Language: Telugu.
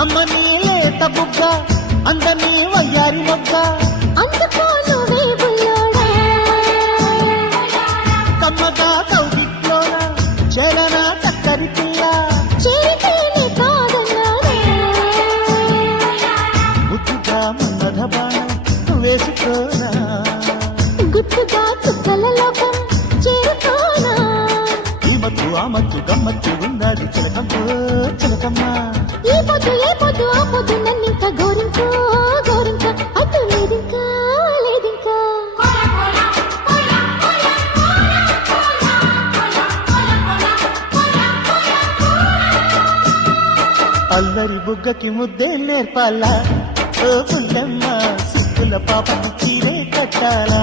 అమ్మ నీ లేత బుగ్గ అందనీ వయ్యారి మొగ్గ అందుకోను వేబుల్లోడా కమ్మగా కౌగిట్లోన చలన చక్కరి పిల్ల చేరితేనే కాదన్నానే ముద్దుగా మన్మథ బాణం వేసుకోనా గుట్టుగా చుక్కల లోకం చేరుకోనా ఈ మత్తు ఆ మత్తు గమ్మత్తు ఉన్నది చిలకమ్మో చిలకమ్మ ఏ పొద్దు ఆ పొద్దు నన్నింకా గోరింకా గోరింకా అటు లేదింకా లేదింకా అల్లరి బుగ్గకి ముద్దే నేర్పాలా ఓ పుల్లమ్మ సిక్కుల పాపకి చీరే కట్టాలా